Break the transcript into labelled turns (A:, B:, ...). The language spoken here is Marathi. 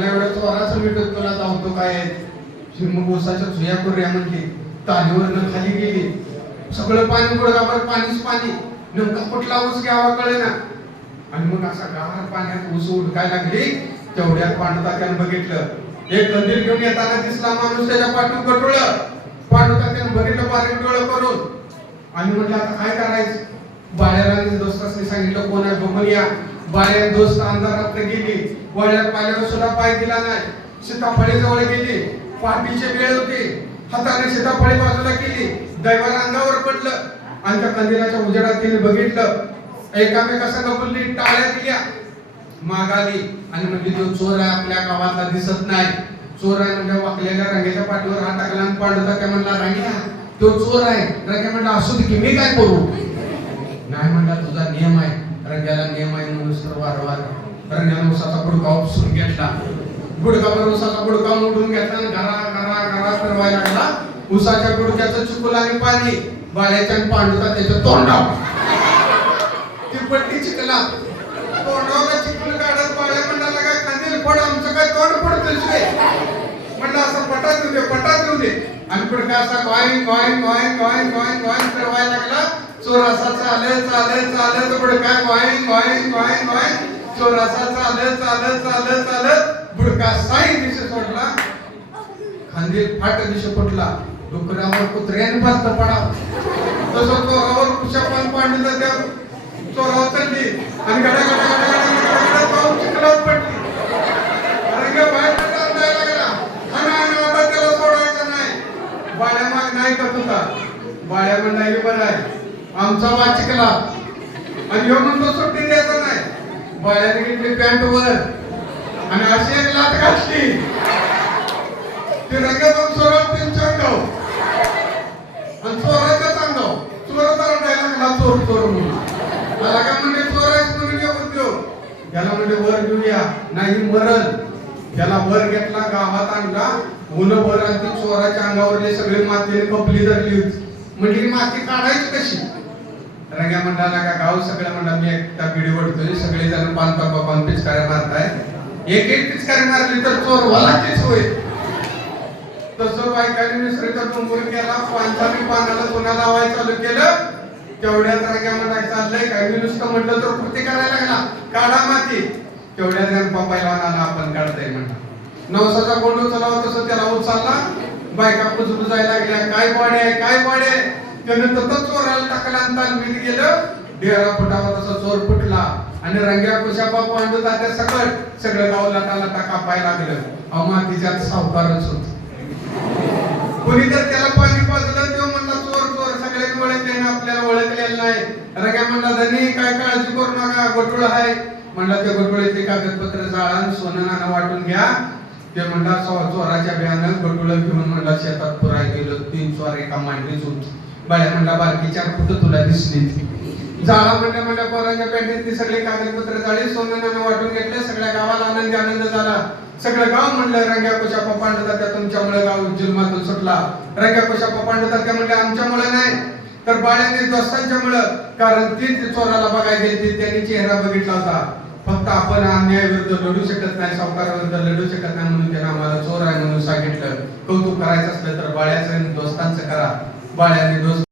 A: म्हणल्या एवढ्या चोराचं मिटत तुला धावतो काय? मग उसाच्या सुया करूया म्हणली तालीवरनं खाली गेली. सगळं पाणी गुडगाभर पाणीच पाणी. नेमका कुठला ऊस घ्यावा कळे ना आणि मग असा गार पाण्यात ऊस उडकाय लागली. तेवढ्यात पांडुतात्यानं बघितलं. एक कंदील घेऊन येताना दिसला माणूस त्याच्या पाठून गटुळं पांडुतात्यानं बघितलं बारीक डोळं करून. आणि म्हटलं आता काय करायचं? बाळ्याला दोस्तासनी सांगितलं कोण आहे? बघून या. बाहेर दोस्त अंधारात गेली. वळ्यात पाल्यावर सुद्धा पाय दिला नाही. सीताफळी जवळ गेली. पाठीचे वेळ होते. हाताने सीताफळी बाजूला केली. दैवाला अंगावर पडलं. आणि त्या कंदिलाच्या उजेडात तिने बघितलं. एकामेकासंग बोलली टाळ्या दिल्या. मागाली आणि म्हणजे तो चोर आहे आपल्या गावातला दिसत नाही. चोर आहे म्हणजे वाकलेल्या रंगाच्या पाठीवर हात टाकला आणि पांडुता काय म्हणला रंग्या तो चोर आहे. रंग्या म्हणला असू दे की मी काय करू? नाही म्हणला तुझा नियम आहे. रंग्याला नियम आहे म्हणून तर वारंवार रंग्यानं उसाचा गुडका उपसून घेतला. गुडकावर उसाचा गुडका मोडून घेतला आणि घरा घरा घरा फिरवायला लागला. उसाच्या गुडक्याचं चुकूल आणि पाणी. बाळ्याच्या आणि पांडुता त्याच्या तोंडावर. ती पट्टी चिकला तोंडावर चिकूल काढत बाळ्या म्हणाला काय खांदेल पड आमचं काय तोंड पडतोय काय म्हणलं असं पटात येऊ दे पटात येऊ दे. आणि पुढे असा गॉईन गॉईन गॉईन गॉईन गॉईन गॉईन फिरवायला लागला. चोर असा चालत चालत चालत पुढे काय? वाईन वाईन वाईन गॉईन चोर असा चालत चालत चालत चालत बुडका साई दिशे सोडला. खांदील फाट दिशे फुटला. डुकरावर कुत्र्याने बसत पडा तसं चोरावर कुशा पान पाडलं त्या चोरावर चढली. आणि गडा गडा गडा गडा गडा गडा पाऊस चिखलात पडली. रंग बाहेर पडला लागला. आणि आता त्याला सोडायचं नाही. बाळ्या माग नाही करत होता बाळ्या म्हणला हे बरं आहे. आमचा वाचिकला आणि ह्यो म्हणतो सुट्टी द्यायचा नाही. बाहेर घेतली पॅन्ट वर. आणि अशी एक लाट घातली. ते रंगात चोरात त्यांच्या अंगाव आणि चोराच्या अंगाव चोर तर लागला चोर चोर म्हणून. त्याला काय म्हणजे चोर आहेस म्हणून उद्योग याला म्हणजे वर घेऊया. नाही मरण. त्याला वर घेतला गावात आणला. ऊन वर आणि चोराच्या अंगावरले सगळे मातीने कपली धरली म्हणजे माती काढायची कशी? रंग्या मंडळाला का गाव सगळं म्हणला मी एकटा पिढी ओढतोय सगळे जण पान पापा पान पिचकाऱ्या मारताय. एक एक पिचकारी मारली तर चोर वलाचीच होईल. तसं बायकाने मिश्रीचा डोंगर केला पांचावी पानाला सोना लावायला चालू केलं. तेवढ्यात रंग्या म्हणाय चाललंय काय मी नुसतं म्हटलं तर कृती करायला लागला. काढा माती. तेवढ्यात गणपा पैलवानाला आपण काढताय म्हणलं नवसाचा गोंड चलावा तसं त्याला उचलला. बायका पुजू जायला लागल्या. काय पाडे आहे? काय पाडे आहे? त्यानं तसंच चोराला टाकला आणि तालमीत गेलं. डेरा फुटावा तसा चोर फुटला. आणि रंग्या कुशा कुशापा आणत तात्या सकट सगळं गाव लाटाला टाका पाय लागलं. अमा तिच्यात सावकारच होत. कोणी तर त्याला पाणी पाजलं तेव्हा म्हणला चोर चोर सगळ्यांनी ओळखले ना आपल्याला ओळखलेलं नाही. रंग्या म्हणला धनी काय काळजी करू नका गोठुळ आहे. म्हणला ते गोटुळीचे कागदपत्र जाळा सोनं नाना वाटून घ्या. ते म्हणला चोराच्या बियानं गोठुळ घेऊन म्हणला शेतात पुराय गेलो तीन चोर एका मांडलीच होती. बाळ्या म्हणला बारकीच्या चार फुट तुला दिसली. ती जाळा म्हणल्या म्हणल्या पोरांच्या पॅन्टीतली सगळे कागदपत्र झाले सोनं वाटून घेतले सगळ्या गावाला आनंदी आनंद झाला. सगळं गाव म्हणलं रंग्या कोशा पपांडता त्या तुमच्यामुळे गाव जुलमातून सुटला. रंग्या कोशा पपांडता त्या म्हणले आमच्यामुळे नाही. तर बाळ्याने दोस्तांच्या दोस्तांच्यामुळं कारण ती चोराला बघायला गेली त्यांनी चेहरा बघितला होता. फक्त आपण अन्याय विरुद्ध लढू शकत नाही सावकाराविरुद्ध लढू शकत नाही म्हणून त्यांना आम्हाला चोर आहे म्हणून सांगितलं. कौतुक करायचं असलं तर बाळ्याचं आणि दोस्तांचं करा. बाळ्याने दोस्त